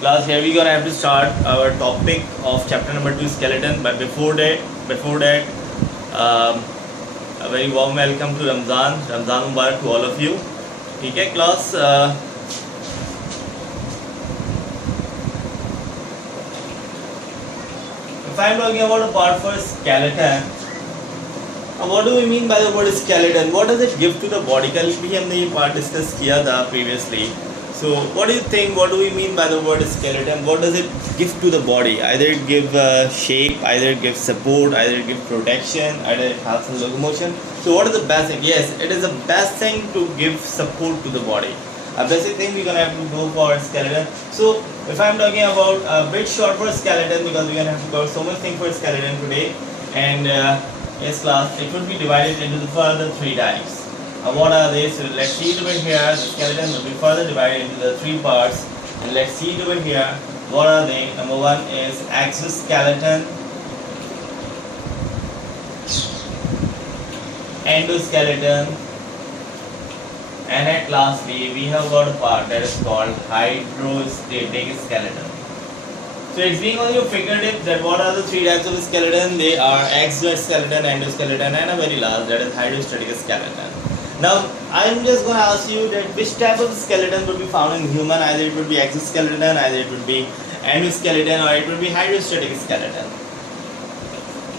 Class, here we gonna have to start our topic of chapter number 2, skeleton. But before that, a very warm welcome to Ramzan Mubarak to all of you. Okay, class. If I'm talking about a part for skeleton, what do we mean by the word skeleton? What does it give to the body? कल भी हमने ये part discuss किया था previously. So what do you think? What do we mean by the word skeleton? What does it give to the body? Either it gives shape, either it gives support, either it gives protection, either it helps in locomotion. So what is the best thing? Yes, it is the best thing to give support to the body. A basic thing we're gonna have to go for skeleton. So if I'm talking about a bit short for skeleton, because we're gonna have to cover so much thing for skeleton today, and yes, class, it would be divided into the further 3 types. What are they? So let's see it over here. The skeleton will be further divided into the 3 parts, and let's see it over here. What are they? Number 1 is exoskeleton, endoskeleton, and at lastly we have got a part that is called hydrostatic skeleton. So it's being on your fingertips that what are the 3 types of skeleton? They are exoskeleton, endoskeleton, and a very last, that is hydrostatic skeleton. Now I'm just going to ask you that which type of skeleton would be found in human. Either it would be exoskeleton, either it would be endoskeleton, or it would be hydrostatic skeleton.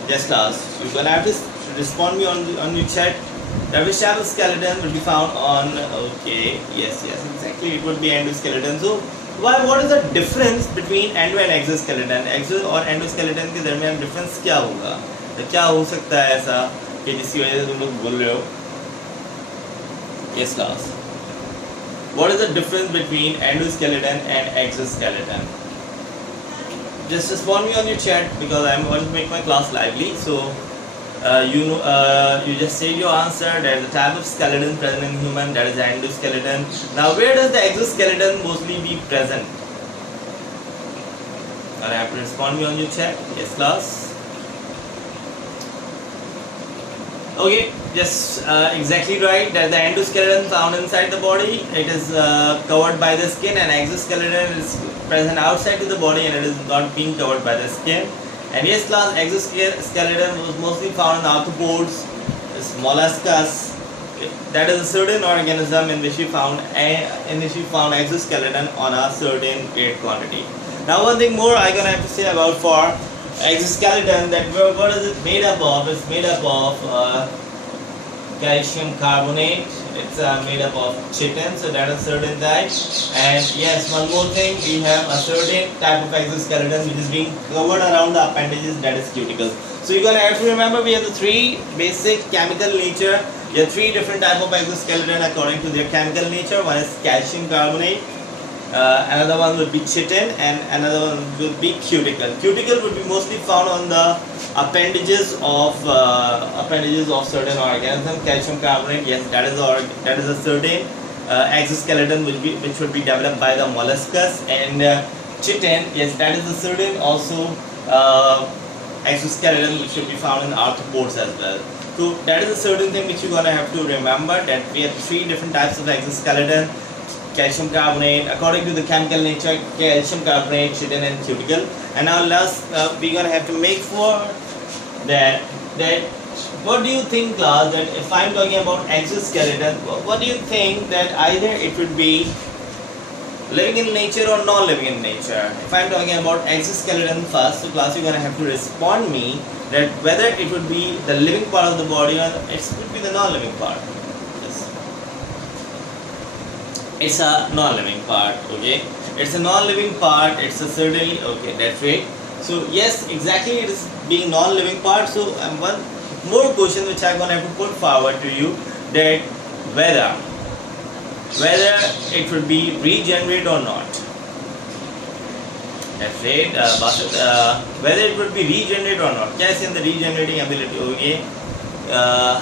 Yes, class, you're going to have to respond me on your chat that which type of skeleton will be found on. Okay, yes, exactly, it would be endoskeleton. So what is the difference between endo and exoskeleton? Exo और endoskeleton के दरमियान difference क्या होगा? तो क्या हो सकता है ऐसा कि जिसकी वजह से तुम लोग बोल रहे हो? Yes, class. What is the difference between endoskeleton and exoskeleton? Just respond me on your chat because I am going to make my class lively. So you just say your answer. That is the type of skeleton present in human, that is endoskeleton. Now where does the exoskeleton mostly be present? And I have to respond me on your chat. Yes, class. Okay, just exactly right. That the endoskeleton found inside the body, it is covered by the skin, and exoskeleton is present outside of the body and it is not being covered by the skin. And yes, class, exoskeleton was mostly found in arthropods, molluscus. That is a certain organism in which we found exoskeleton on a certain great quantity. Now one thing more I'm gonna have to say about for exoskeleton, that what is it made up of? It's made up of calcium carbonate. It's made up of chitin, so that is certain type. And yes, one more thing, we have a certain type of exoskeleton which is being covered around the appendages, that is cuticles. So you're gonna have to remember we have the 3 basic chemical nature. There are 3 different type of exoskeleton according to their chemical nature. One is calcium carbonate, another one would be chitin, and another one would be cuticle. Cuticle would be mostly found on the appendages of certain organisms. Calcium carbonate, yes, that is a certain exoskeleton which would be developed by the molluscus, and chitin, yes, that is a certain also exoskeleton which should be found in arthropods as well. So that is a certain thing which you're gonna have to remember, that we have 3 different types of exoskeleton. Calcium carbonate, according to the chemical nature, calcium carbonate, chitin, and cuticle. And now last, we're gonna have to make for that. What do you think, class? That if I'm talking about exoskeleton, what do you think that either it would be living in nature or non-living in nature? If I'm talking about exoskeleton first, so class, you're gonna have to respond me that whether it would be the living part of the body or it would be the non-living part. It's a non-living part, okay? It's a non-living part, it's a certainly, okay, that's right. So yes, exactly, it is being non-living part. So one more question which I'm gonna have to put forward to you, that whether it would be regenerate or not. That's right, Basit, whether it would be regenerate or not. क्या इसके अंदर regenerating ability होगी?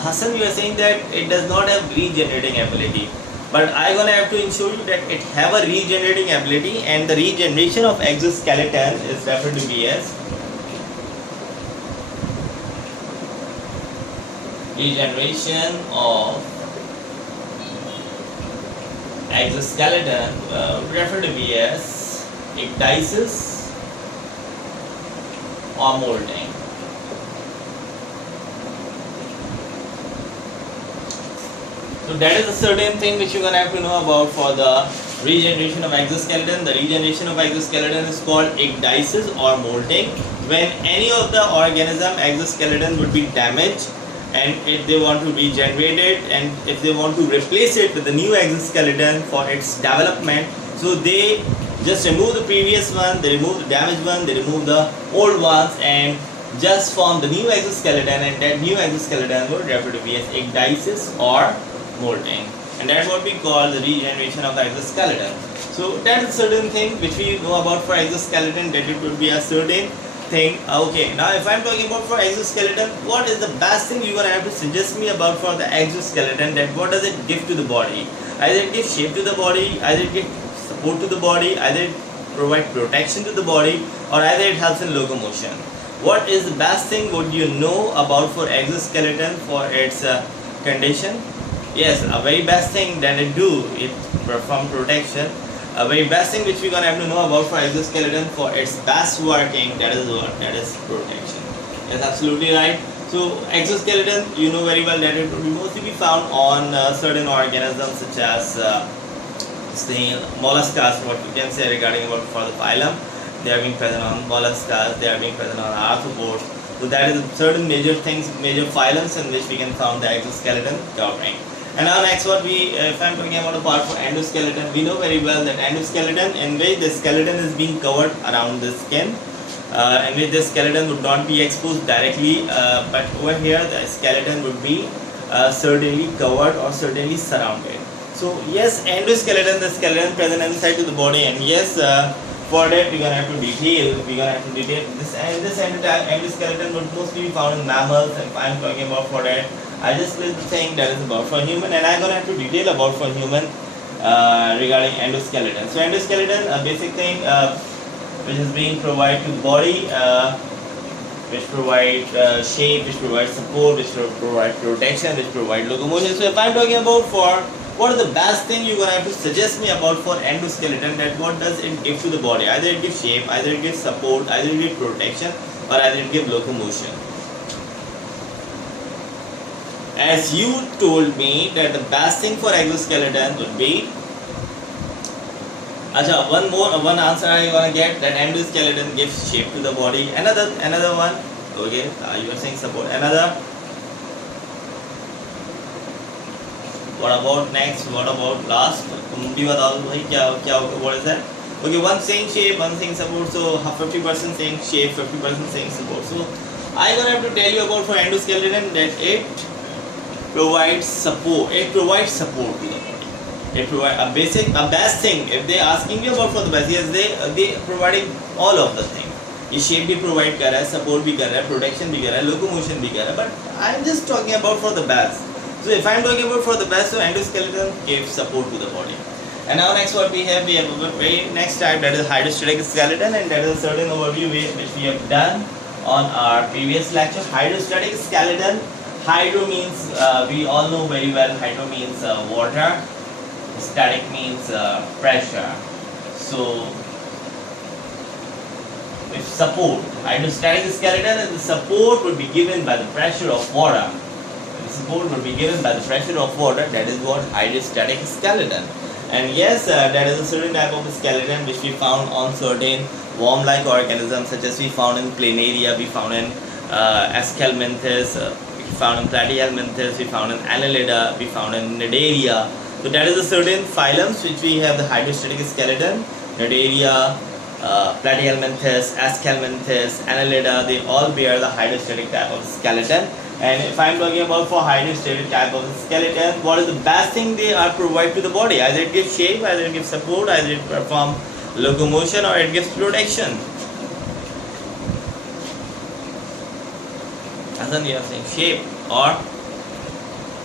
Hassan, you are saying that it does not have regenerating ability. But I'm gonna have to ensure you that it have a regenerating ability, and the regeneration of exoskeleton is referred to be as regeneration of exoskeleton, referred to be as ecdysis or molting. So that is a certain thing which you're gonna have to know about for the regeneration of exoskeleton. The regeneration of exoskeleton is called ecdysis or molting. When any of the organism exoskeleton would be damaged, and if they want to regenerate it, and if they want to replace it with the new exoskeleton for its development, so they just remove the previous one, they remove the damaged one, they remove the old ones, and just form the new exoskeleton, and that new exoskeleton would refer to be as ecdysis or molting, and that's what we call the regeneration of exoskeleton. So that's a certain thing which we know about for exoskeleton, that it would be a certain thing. Okay, now if I'm talking about for exoskeleton, what is the best thing you're gonna have to suggest me about for the exoskeleton, that what does it give to the body? Either it gives shape to the body, either it gives support to the body, either it provides protection to the body, or either it helps in locomotion. What is the best thing would you know about for exoskeleton for its condition? Yes, a very best thing that it do, it perform protection. A very best thing which we're gonna have to know about for exoskeleton for its best working, that is what? That is protection. That's absolutely right. So exoskeleton, you know very well that it will mostly be found on certain organisms such as the molluscas, what we can say regarding about for the phylum. They are being present on molluscas, they are being present on arthropods. So that is certain major things, major phylums in which we can find the exoskeleton covering. And now next what we, if I'm talking about a part for endoskeleton, we know very well that endoskeleton in which the skeleton is being covered around the skin, in which the skeleton would not be exposed directly, but over here the skeleton would be certainly covered or certainly surrounded. So yes, endoskeleton, the skeleton present inside to the body, and yes, for that we're gonna have to detail. This endoskeleton would mostly be found in mammals, and if I'm talking about for that, I just list the thing that is about for human, and I'm gonna have to detail about for human regarding endoskeleton. So endoskeleton, a basic thing which is being provided to the body, which provide shape, which provide support, which provide protection, which provide locomotion. So if I'm talking about for what is the best thing you're gonna have to suggest me about for endoskeleton, that what does it give to the body? Either it gives shape, either it gives support, either it gives protection, or either it gives locomotion. As you told me that the best thing for exoskeleton would be, one answer I wanna get, that endoskeleton gives shape to the body. Another one, okay, you are saying support. Another, what about next? What about last? What is that? Okay, one saying shape, one saying support. So 50% saying shape, 50% saying support. So I'm gonna have to tell you about for endoskeleton that it provides support. It provides support to the body. It provides a best thing. If they asking you about for the best, yes, they providing all of the things. ये shape भी provide कर रहा है, support भी कर रहा है, protection भी कर रहा है, locomotion भी कर रहा है. But I'm just talking about for the best. So if I'm talking about for the best, so endoskeleton gives support to the body. And now next what we have a very next type, that is hydrostatic skeleton, and that is a certain overview which we have done on our previous lecture. Hydrostatic skeleton. Hydro means we all know very well. Hydro means water. Static means pressure. So if support, hydrostatic skeleton, and the support would be given by the pressure of water. The support would be given by the pressure of water. That is what hydrostatic skeleton. And yes, that is a certain type of skeleton which we found on certain worm-like organisms, such as we found in Planaria, we found in Aschelminthes, we found in Platyhelminthes, we found in Annelida, we found in Cnidaria. So that is a certain phylums which we have the hydrostatic skeleton. Cnidaria, Platyhelminthes, Aschelminthes, Annelida, they all bear the hydrostatic type of skeleton. And if I'm talking about for hydrostatic type of skeleton, what is the best thing they are provide to the body? Either it gives shape, either it gives support, either it perform locomotion, or it gives protection. As in, you are saying shape, or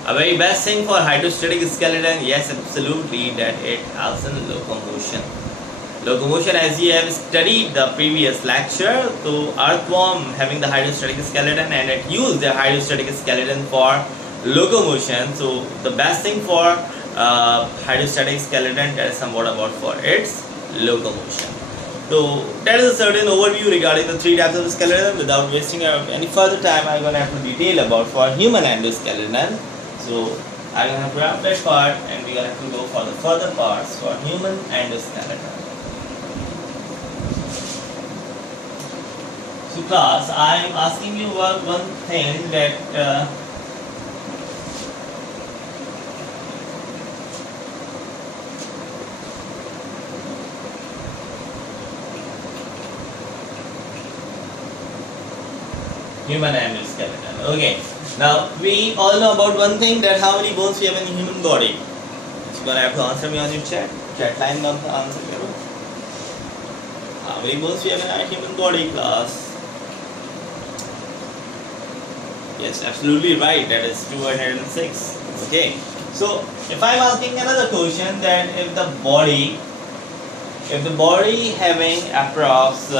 a very best thing for hydrostatic skeleton, yes, absolutely, that it helps in locomotion. Locomotion, as we have studied the previous lecture, so earthworm having the hydrostatic skeleton, and it used the hydrostatic skeleton for locomotion. So the best thing for hydrostatic skeleton, that is somewhat about for its locomotion. So that is a certain overview regarding the three types of skeleton. Without wasting any further time, I'm gonna have to detail about for human endoskeleton. So I'm gonna have to wrap that part, and we're gonna have to go for the further parts for human endoskeleton. So class, I'm asking you one thing that human endoskeleton. Okay. Now we all know about one thing, that how many bones we have in the human body. So you're gonna have to answer me on your chat. Chat line में answer करो. How many bones we have in our human body, class? Yes, absolutely right. That is 206. Okay. So if I'm asking another question, that if the body having approx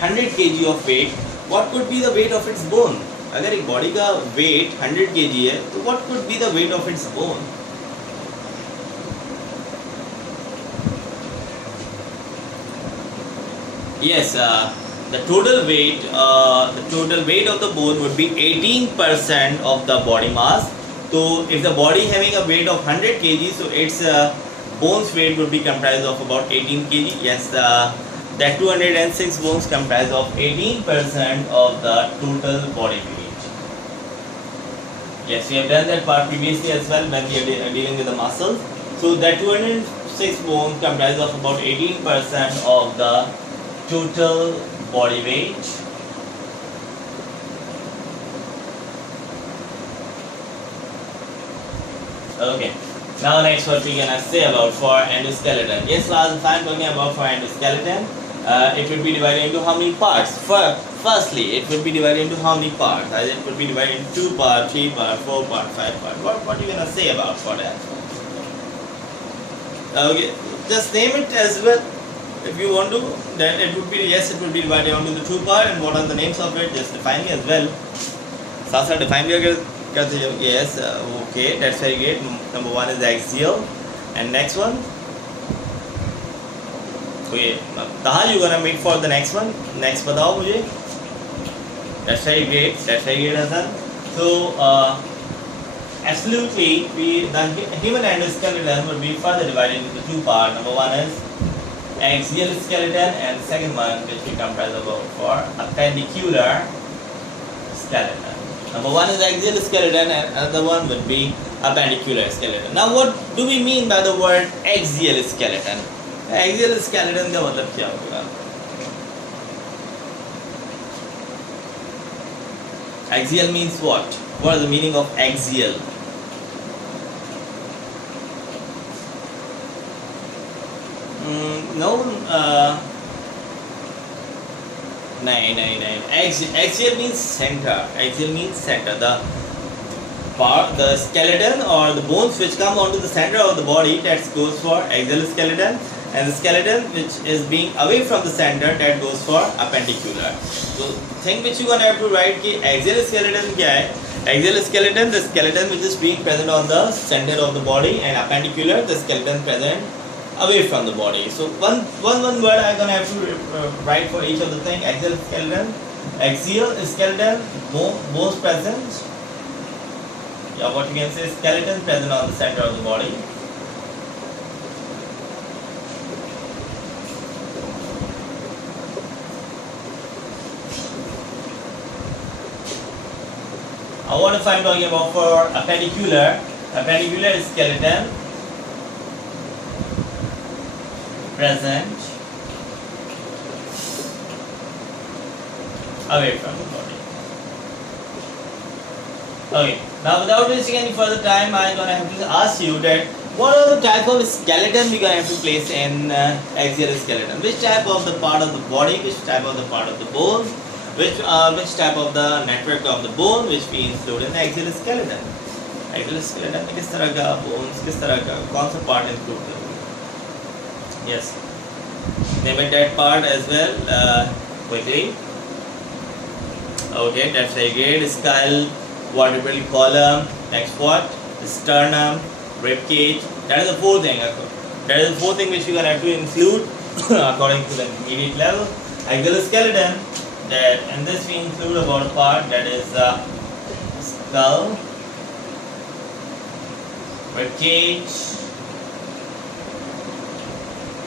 100 kg of weight, what could be the weight of its bone? अगर एक body का weight 100 kg है, तो what could be the weight of its bone? Yes, the total weight of the bone would be 18% of the body mass. So if the body having a weight of 100 kg, so its bones weight would be comprised of about 18 kg. Yes, that 206 bones comprise of 18% of the total body weight. Yes, we have done that part previously as well when we are dealing with the muscles. So that 206 bones comprise of about 18% of the total body weight. Okay. Now next, what we gonna say about for endoskeleton. Yes, class, if I'm talking about for endoskeleton, it will be divided into how many parts? Firstly, it will be divided into how many parts? It will be divided into 2 parts, 3 parts, 4 parts, 5 parts. What are you gonna say about for that? Okay, just name it as well if you want to. Then it would be, yes, it will be divided into the 2 parts, and what are the names of it? Just define it as well. Sasa define it. Yes, okay, that's very great. Number 1 is axial, and next one. Okay, Taha, you gonna make for the next one. Next, बताओ मुझे. That's very great. That's very great, Hasan. So, absolutely, the human endoskeleton will be further divided into 2 parts. Number 1 is axial skeleton, and the second one, which we comprise about for appendicular skeleton. Number 1 is axial skeleton, and another one would be appendicular skeleton. Now, what do we mean by the word axial skeleton? Axial skeleton का मतलब क्या होगा? Axial means what? What is the meaning of axial? No. नहीं. Axial means center. Axial means center. The skeleton or the bones which come onto the center of the body, that goes for axial skeleton, and the skeleton which is being away from the center, that goes for appendicular. So thing which you gonna have to write कि axial skeleton क्या है? Axial skeleton, the skeleton which is being present on the center of the body, and appendicular, the skeleton present away from the body. So one word I'm gonna have to write for each of the thing. Axial skeleton, bones present. Yeah, what you can say, skeleton present on the center of the body. What if I'm talking about for appendicular skeleton present away from the body. Okay, now without wasting any further time, I'm gonna have to ask you that what are the type of skeleton we're gonna have to place in axial skeleton? Which type of the part of the body, which type of the part of the bone, which type of the network of the bone which we include in axial skeleton? Axial skeleton में किस तरह का bones, किस तरह का कौन सा part include करूँ? Yes, name it that part as well quickly. Okay, that's very great. Skull, vertebral column, next what? Sternum, rib cage. That is the fourth thing. That is the fourth thing which you are gonna have to include according to the intermediate level. Exoskeleton, that and this we include about a part that is skull, rib cage,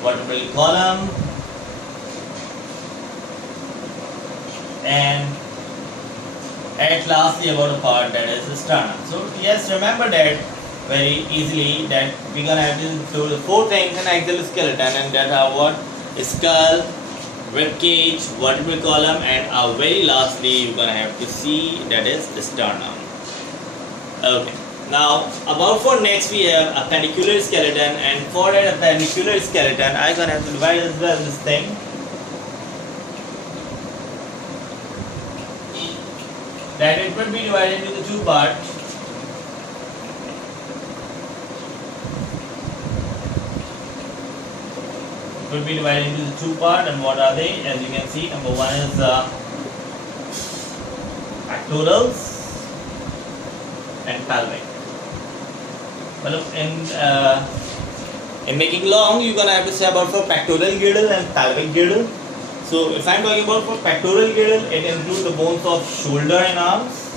vertebral column, and at lastly about a part that is the sternum. So yes, remember that very easily that we're gonna have to include four things in exoskeleton, and that are what? Skull, rib cage, vertebral column, and very lastly you're gonna have to see that is the sternum. Okay. Now about for next we have appendicular skeleton, and for that appendicular skeleton I'm gonna have to divide as well this thing. That it will be divided into two parts. It will be divided into the two parts, and what are they? As you can see, number one is pectorals and pelvic. Well, in making long, you're gonna have to say about for pectoral girdle and pelvic girdle. So if I'm talking about for pectoral girdle, it includes the bones of shoulder and arms.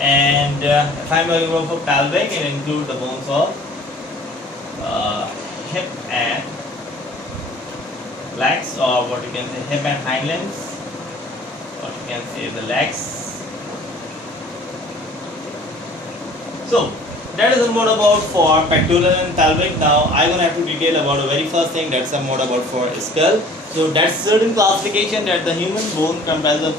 And if I'm talking about for pelvic, it includes the bones of hip and legs, or what you can say hip and hind limbs, what you can say the legs. So that is more about for pectoral and pelvic. Now I'm gonna have to detail about the very first thing, that's more about for skull. So that's certain classification that the human bone comprises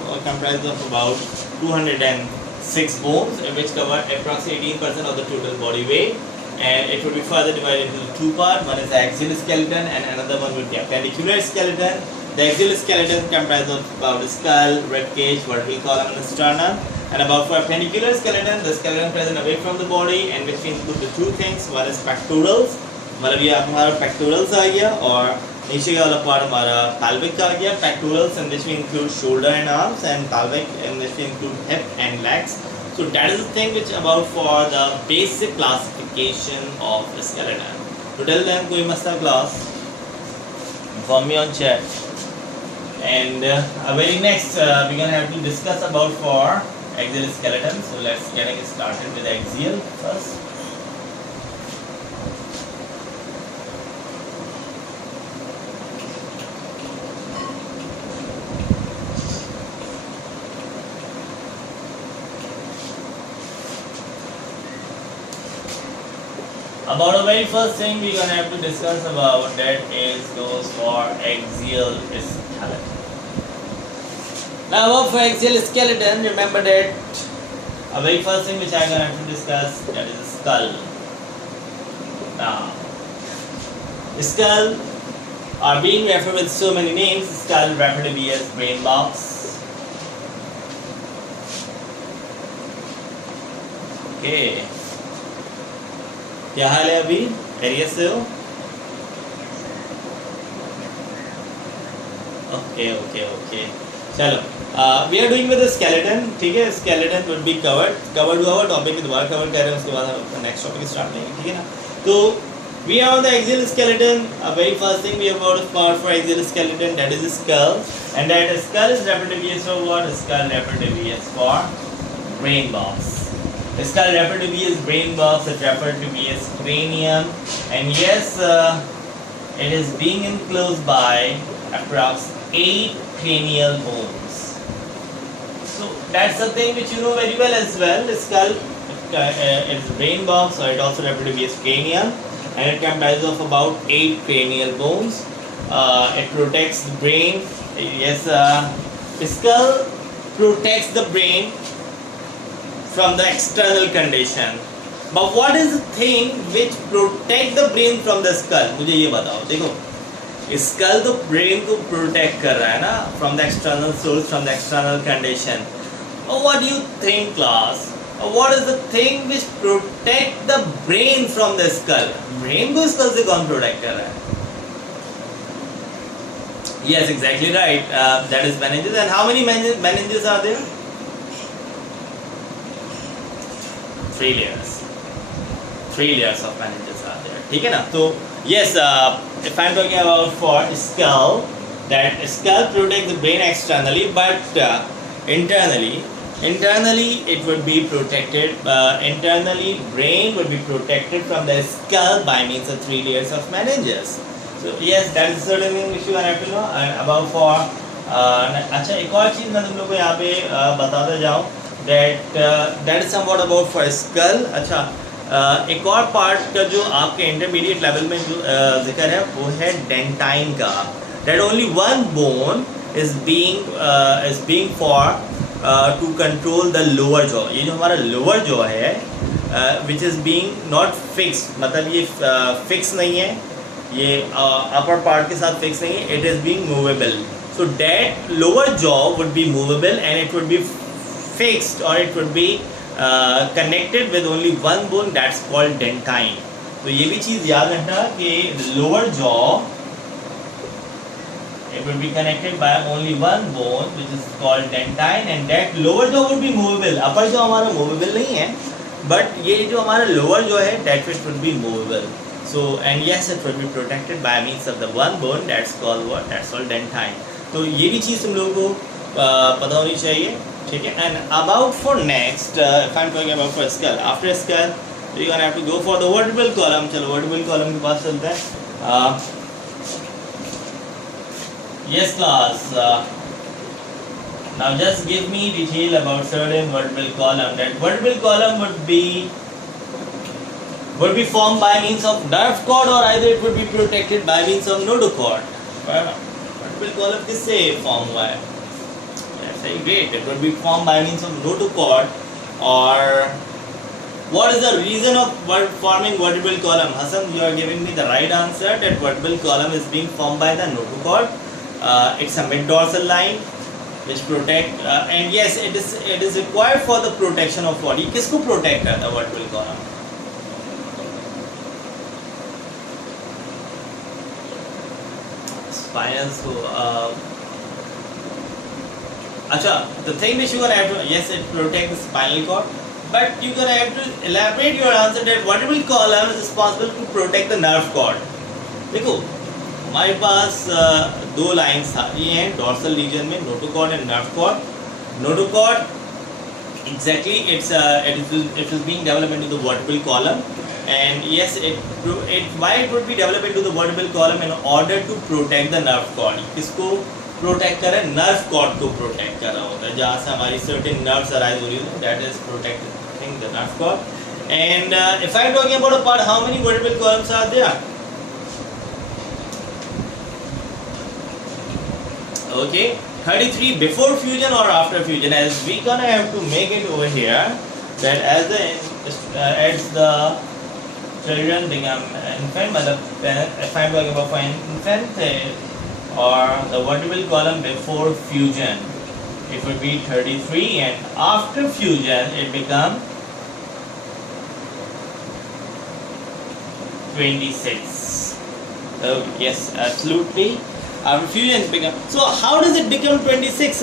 of about 206 bones, which cover approximately 18% of the total body weight, and it would be further divided into two parts. One is the axial skeleton and another one would be appendicular skeleton. The axial skeleton comprises of about the skull, rib cage, vertebral column, and sternum. And about for appendicular skeleton, the skeleton present away from the body, and which include the two things. One is pectorals, मतलब ये हमारा pectorals आ गया, और नीचे का वाला part हमारा pelvic आ गया. Pectorals in which we include shoulder and arms, and pelvic in which we include hip and legs. So that is the thing which about for the basic classification of the skeleton. So till then, कोई मसला class, inform me on chat. And very next we're gonna have to discuss about for axial skeleton. So let's get started with axial first. About the very first thing we're gonna have to discuss about that is goes for axial skeleton. Now about for axial skeleton, remember that a very first thing which I'm gonna have to discuss, that is skull. Now skull are being referred with so many names. Skull referred to be as brain box. Okay. क्या हाल है अभी? खैरियत से हो? Okay. चलो, we are doing with the skeleton. ठीक है, skeleton would be covered हुआ टॉपिक की दोबारा कवर कर रहे हैं, उसके बाद हम अपना नेक्स्ट टॉपिक स्टार्ट करेंगे, ठीक है ना? तो we are on the axial skeleton. Very first thing we have about a part for axial skeleton, that is the skull, and that skull is referred to be as for what? Skull referred to be as for brain box. Skull referred to be as brain box, it referred to be as cranium, and yes, it is being enclosed by approx 8 cranial bones. So that's the thing which you know very well as well. The skull is brain box, or it also referred to be as cranium, and it comprises of about 8 cranial bones. It protects the brain. Yes, skull protects the brain from the external condition. But what is the thing which protect the brain from the skull? मुझे ये बताओ. देखो, skull तो brain को protect कर रहा है ना, from the external source, from the external condition. What do you think, class? What is the thing which protect the brain from the skull? Brain को skull से कौन protect कर रहा है? Yes, exactly right. That is meninges. And how many meninges are there? 3 layers. 3 layers of meninges are there. ठीक है ना? तो yes, if I'm talking about for skull, that skull protects the brain externally, but internally it would be protected. Internally, brain would be protected from the skull by means of 3 layers of meninges. So yes, that is certain thing which you have to know. And about for अच्छा एक और चीज़ मैं तुम लोग को यहाँ पे बताते जाऊँ that is somewhat about for skull. अच्छा एक और पार्ट का जो आपके इंटरमीडिएट लेवल में जो जिक्र है वो है डेंटाइन का. That only one bone is being for to control the lower jaw. ये जो हमारा lower jaw है which is being not fixed, मतलब ये fix नहीं है, ये upper part के साथ fix नहीं है, it is being movable. So that lower jaw would be movable and it would be fixed or it would be connected with only one bone, that's called dentine. तो ये भी चीज़ याद रखना कि lower jaw it will be connected by only one bone which is called dentine, and that lower jaw would be movable. upper jaw हमारा movable नहीं है, but ये जो हमारा lower jaw है that it would be movable. So and yes, it would be protected by means of the one bone, that's called what? That's called dentine. तो ये भी चीज़ तुम लोगों को पता होनी चाहिए, ठीक है. And about for next, if I'm talking about for skull, after skull, so you're gonna have to go for the vertebral column. चलो vertebral column के पास चलते हैं. Yes class, now just give me detail about certain vertebral column. That vertebral column would be formed by means of nerve cord, or either it would be protected by means of notochord. Vertebral column किससे form हुआ है? That's very great. It would be formed by means of notochord. Or what is the reason of forming vertebral column? Hassan, you are giving me the right answer that vertebral column is being formed by the notochord. It's a mid-dorsal line which protect and yes, it is required for the protection of body. किसको protect करता है vertebral column? Spinal. So अच्छा, the thing which you gonna have to, yes, it protects the spinal cord, but you gonna have to elaborate your answer that vertebral column is responsible to protect the nerve cord. देखो हमारे पास दो lines ये हैं dorsal region में, notochord and nerve cord. Notochord exactly it is being developed into the vertebral column, and yes, why it would be developed into the vertebral column in order to protect the nerve cord. किसको protect कर रहा है? Nerve cord को protect कर रहा होता है, जहाँ से हमारी सर्टेन नर्व्स अराइज हो रही होती है, that is protecting the nerve cord. And if I am talking about a part, how many vertebral columns are there? Okay, 33 before fusion or after fusion, as we gonna have to make it over here that as the children become infant, but if I'm talking about for infant or the vertebral column before fusion, it would be 33, and after fusion it become 26. Oh yes, absolutely. After fusion it become. So how does it become 26?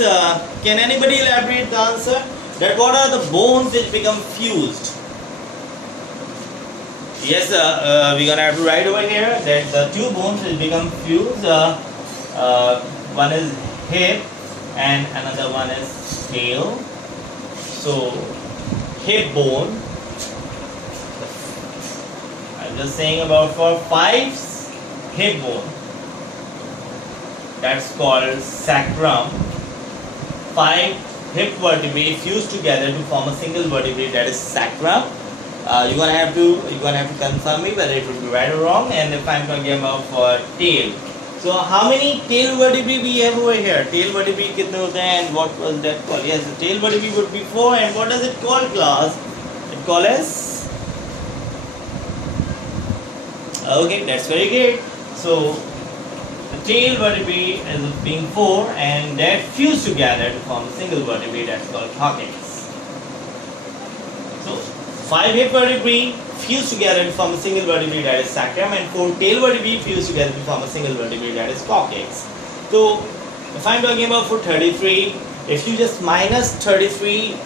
Can anybody elaborate the answer? That what are the bones which become fused? Yes, we're gonna have to write over here that the two bones which become fused. One is hip and another one is tail. So hip bone. I'm just saying about for 5 hip bone. That's called sacrum. 5 hip vertebrae fused together to form a single vertebrae, that is sacrum. You're gonna have to confirm me whether it would be right or wrong. And if I'm talking about for tail, so how many tail vertebrae we have over here? Tail vertebrae कितने होते हैं and what was that called? Yes, the tail vertebrae would be 4, and what does it call, class? It called as, okay, that's very great. So the tail vertebrae is being 4 and that fuse together to form a single vertebrae, that's called coccyx. So 5 hip vertebrae fuse together to form a single vertebrae, that is sacrum, and 4 tail vertebrae fuse together to form a single vertebrae, that is coccyx. So if I'm talking about for 33, if you just minus 33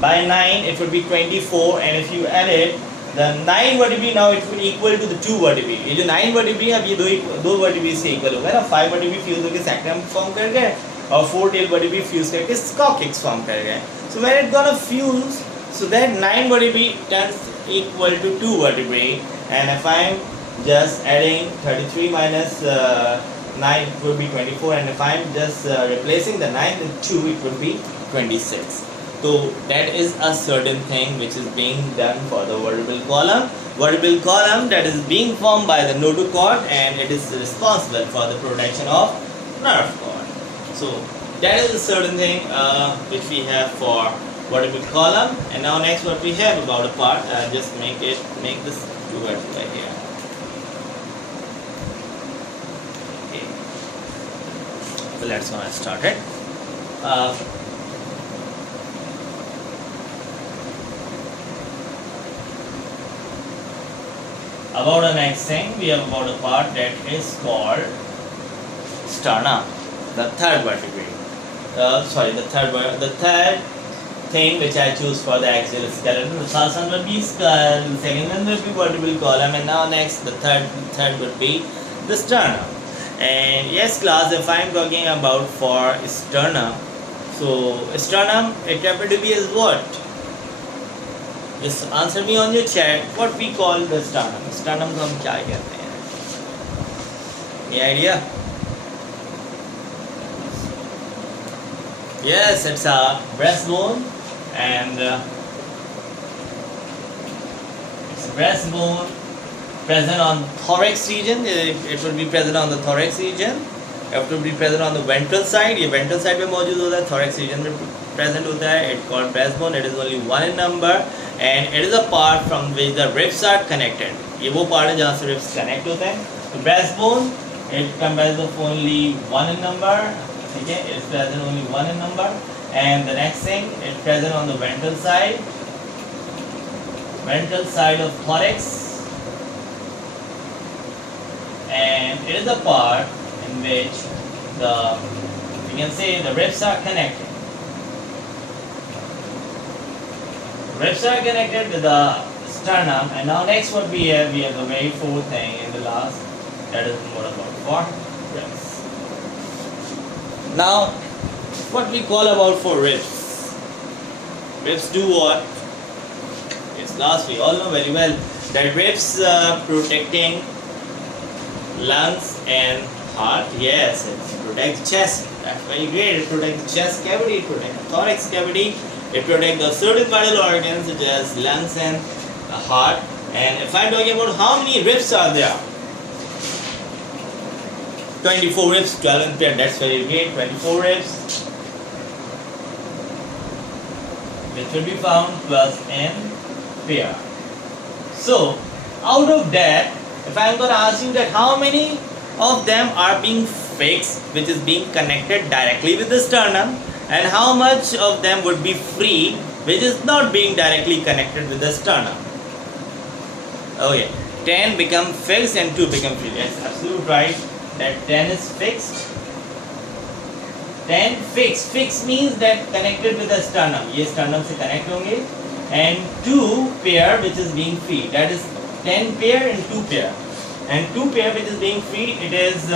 by 9, it would be 24, and if you add it the 9 vertebrae now it will equal to the 2 vertebrae. ये जो 9 vertebrae अब ये दो vertebrae से equal होगा ना. 5 vertebrae fuse होकर sacrum form कर गए और 4 tail vertebrae fuse करके coccyx form कर गए. So when it gonna fuse, so that 9 vertebrae turns equal to 2 vertebrae, and if I am just adding 33 minus 9, it would be 24, and if I am just replacing the 9 with 2, it would be 26. So that is a certain thing which is being done for the vertebral column. Vertebral column that is being formed by the notochord, and it is responsible for the protection of nerve cord. So that is a certain thing which we have for vertebral column. And now next what we have about a part, just make this 2 vertebrae here. Okay. So let's go and start it. About the next thing, we have about a part that is called sternum, the third vertebrae. The third thing which I choose for the axial skeleton. The first one would be skull, the second one would be vertebral column, and now next the third would be the sternum. And yes, class, if I am talking about for sternum, so sternum it happened to be as what? Just answer me on your chat. What we call the sternum? Sternum को हम क्या कहते हैं? Any idea? Yes, it's a breastbone, and it's a breastbone present on thorax region. It will be present on the thorax region. It will be present on the ventral side. ये ventral side में मौजूद होता है, thorax region में present होता है. It's called breastbone. It is only 1 in number, and it is a part from which the ribs are connected. ये वो part है जहाँ से ribs connect होते हैं. So breastbone, it comprises of only 1 in number. ठीक है, it's present only 1 in number. And the next thing, it's present on the ventral side of thorax, and it is a part in which we can say the ribs are connected. Ribs are connected with the sternum, and now next what we have the very fourth thing in the last, that is more about for ribs. Now, what we call about for ribs. Ribs do what? Yes, last we all know very well that ribs protecting lungs and heart. Yes, it protects chest. That's very great. It protects chest cavity, it protects thorax cavity, it protects the certain vital organs such as lungs and heart. And if I'm talking about how many ribs are there, 24 ribs, 12 in pair. That's very great. 24 ribs, which will be found 12 in pair. So, out of that, if I'm going to ask you that how many of them are being fixed, which is being connected directly with the sternum, and how much of them would be free, which is not being directly connected with the sternum. Okay, 10 become fixed and 2 become free. That's absolutely right. That 10 is fixed. 10 fixed. Fixed means that connected with the sternum. ये sternum से connect होंगे. And 2 pair which is being free. That is 10 pair and 2 pair. And 2 pair which is being free, it is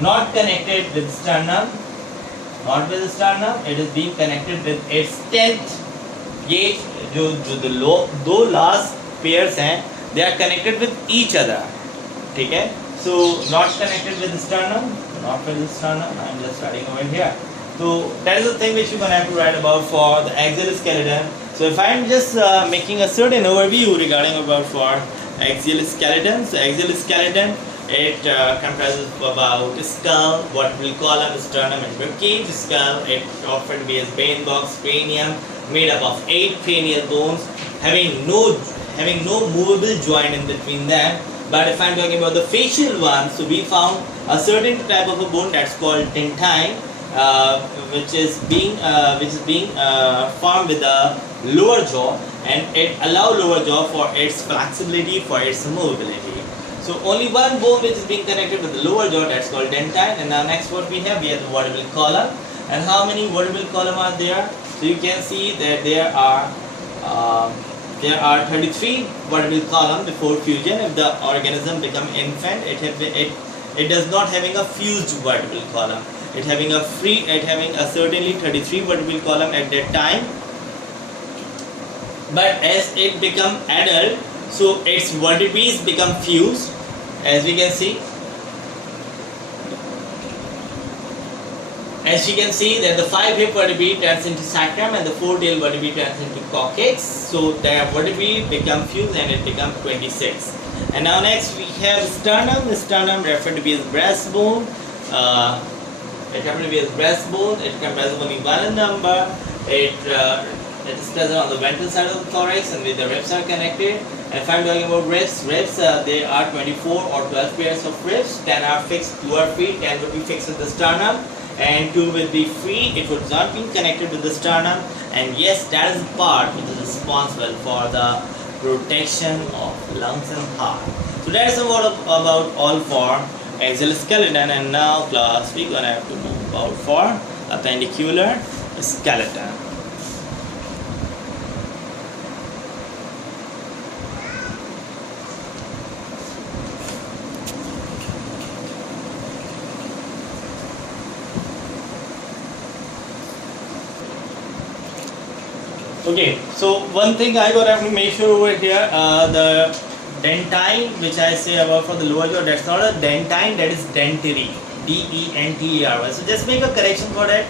not connected with sternum. Not with the sternum. It is being connected with its 10th. ये जो दो last pairs हैं, they are connected with each other. ठीक है? So not connected with the sternum, not with the sternum. I am just writing over here. So that is the thing which you're gonna have to write about for the axial skeleton. So if I am just making a certain overview regarding about for axial skeleton. So axial skeleton, it comprises of about skull, what we call a sternum and ribcage. Skull, it often be as brain box, cranium, made up of 8 cranial bones, having no movable joint in between them. But if I'm talking about the facial one, so we found a certain type of a bone that's called dentine, which is being formed with the lower jaw, and it allows lower jaw for its flexibility, for its mobility. So only one bone which is being connected with the lower jaw, that's called dentine. And now next what we have the vertebral column. And how many vertebral column are there? So you can see that there are there are 33 vertebral column before fusion. If the organism become infant, it does not having a fused vertebral column. It having a certainly 33 vertebral column at that time. But as it become adult, so its vertebrae become fused, as we can see. As you can see that the 5 hip vertebrae turns into sacrum and the 4 tail vertebrae turns into coccyx. So their vertebrae become fused and it becomes 26. And now next we have sternum. The sternum referred to be as breastbone. It happened to be as breastbone. It comprises of only one in number. It is present on the ventral side of the thorax and with the ribs are connected. And if I'm talking about ribs, there are 24 or 12 pairs of ribs. 10 are fixed, 2 are free, 10 will be fixed with the sternum. And 2 will be free, it would not be connected with the sternum. And yes, that is the part which is responsible for the protection of lungs and heart. So that is about all for axial skeleton. And now class, we're gonna have to move about for appendicular skeleton. Okay, so one thing I got to make sure over here, the dentine which I say about for the lower jaw, that's not a dentine, that is dentary, D-E-N-T-A-R-Y. So just make a correction for that.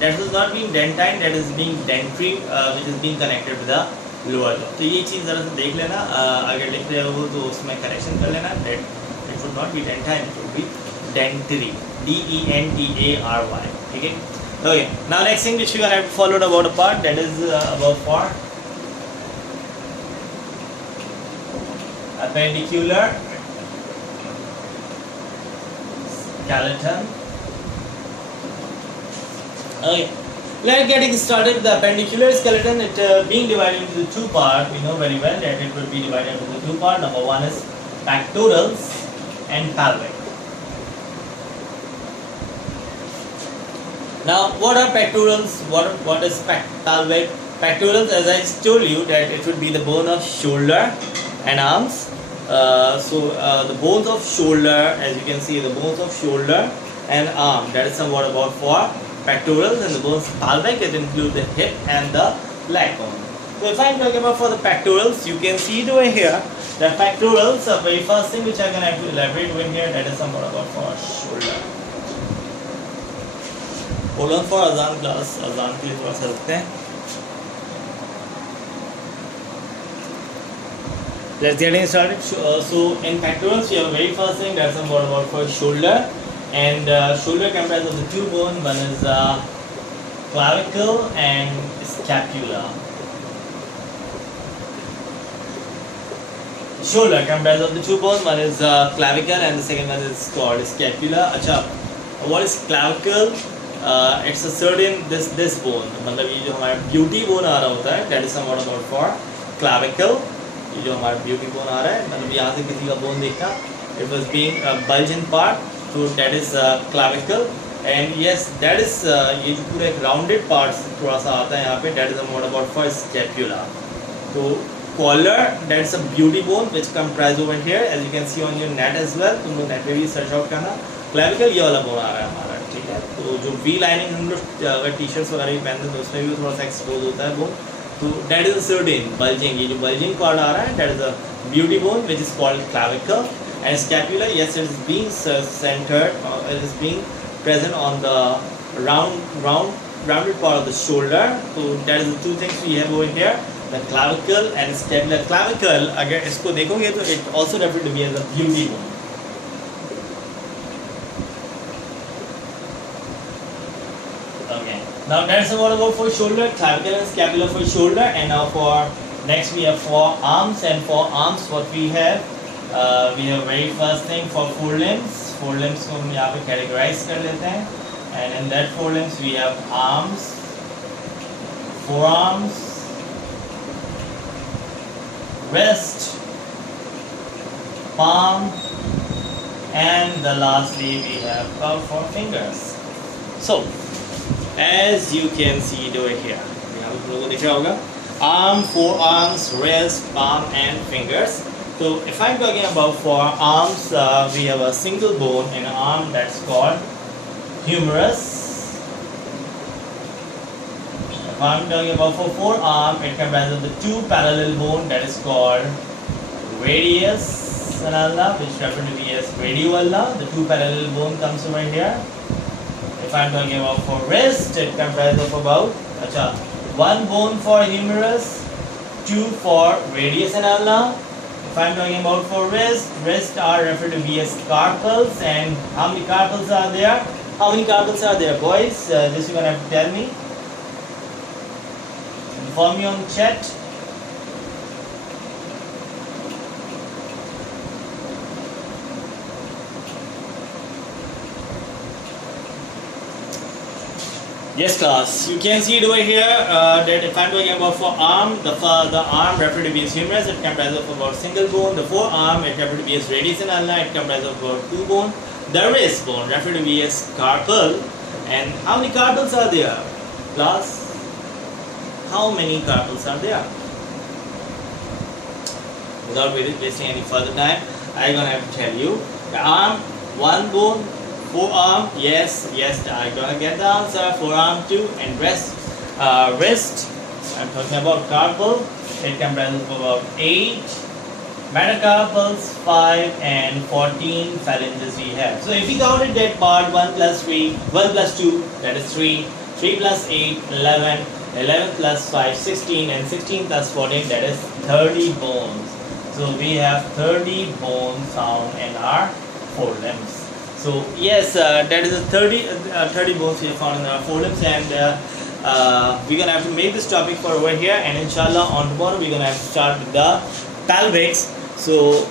That is not being dentine, that is being dentary, which is being connected with the lower jaw. तो ये चीज़ ज़रा सा देख लेना, अगर लिख रहे हो तो उसमें correction कर लेना. That it would not be dentine, it would be dentary, D-E-N-T-A-R-Y. Okay. Okay, now next thing which we are going to have to follow about a part, that is about for appendicular skeleton. Okay, let's getting started with the appendicular skeleton. It being divided into the 2 parts. We know very well that it will be divided into the 2 parts. Number 1 is pectorals and pelvic. Now, what are pectorals? What is pelvic? Pectorals, as I told you, that it would be the bone of shoulder and arms. The bones of shoulder, as you can see, the bones of shoulder and arm. That is somewhat about for pectorals. And the bones pelvic, it includes the hip and the leg bone. So if I'm talking about for the pectorals, you can see it over here. The pectorals, the very first thing which I'm gonna have to elaborate over here, that is somewhat about for shoulder. Hold on for azan class, azan के लिए थोड़ा सा रुकते हैं. Let's get started. So in pectorals, we have very first thing, that's about for shoulder, and shoulder comprises of the 2 bones. One is clavicle and scapula. Shoulder comprises of the 2 bones. One is clavicle and the second one is called scapula. अच्छा, what is clavicle? It's a certain this bone, मतलब ये जो हमारा beauty bone आ रहा होता है, that is somewhat about for clavicle. ये जो हमारा beauty bone आ रहा है, मतलब यहाँ से किसी का bone देखना, it was being a bulging part, so that is clavicle. And yes, that is ये जो पूरा एक rounded parts थोड़ा सा आता है यहाँ पे, that is somewhat about for scapula. So collar, that's a beauty bone which comprise over here, as you can see on your net as well. तुम लोग net पे भी search out करना. Clavicle ये वाला bone आ रहा है हमारा. ठीक है, तो जो वी लाइनिंग हम लोग अगर टी शर्ट्स वगैरह भी पहनते हैं तो उसमें भी थोड़ा सा एक्सपोज होता है वो. तो that is a certain bulging, ये जो बल्जिंग पार्ट आ रहा है, that is a beauty bone which is called clavicle. And scapula, yes, it is being centered, it is being present on the rounded part of the shoulder. So that is the 2 things we have over here, the clavicle and scapula. Clavicle, अगर इसको देखोगे तो it also referred to be as a beauty bone. Now that's about for shoulder, clavicle and scapula for shoulder. And now for next we have for arms, and for arms what we have very first thing for forelimbs. Forelimbs को हम यहाँ पे categorize कर लेते हैं. And in that forelimbs we have arms, forearms, wrist, palm, and the lastly we have for fingers. So as you can see it over here, यहाँ पे लोगों को दिख रहा होगा. arm, forearms, wrist, palm, and fingers. So if I'm talking about forearms, we have a single bone in an arm that's called humerus. If I'm talking about for forearm, it comprises of the two parallel bone that is called radius and ulna, which referred to be as radioulna. The two parallel bone comes over here. If I'm talking about for wrist, it comprises of about one bone for humerus, two for radius and ulna. If I'm talking about for wrist are referred to be as carpals. And how many carpals are there? How many carpals are there, boys? This you're gonna have to tell me. Inform me on chat. Yes, class. You can see it over here that if I'm talking about for arm, the arm referred to be as humerus, it comprises of about single bone. The forearm, it referred to be as radius and ulna, it comprises of about two bone. The wrist bone referred to be as carpal. And how many carpals are there, class? How many carpals are there? Without wasting any further time, I'm gonna have to tell you. The arm, one bone. Forearm, yes, I'm gonna get the answer. Forearm 2 and wrist. I'm talking about carpal. It comprises of about 8 metacarpals, 5 and 14 phalanges we have. So if we counted that part, 1 plus 3, 1 plus 2, that is 3, 3 plus 8, 11, 11 plus 5, 16, and 16 plus 14, that is 30 bones. So we have 30 bones found in our forelimbs. So yes, that is a 30 bones we have found in our forelimbs, and we're gonna have to make this topic for over here, and inshallah on tomorrow we're gonna have to start with the pelvics. So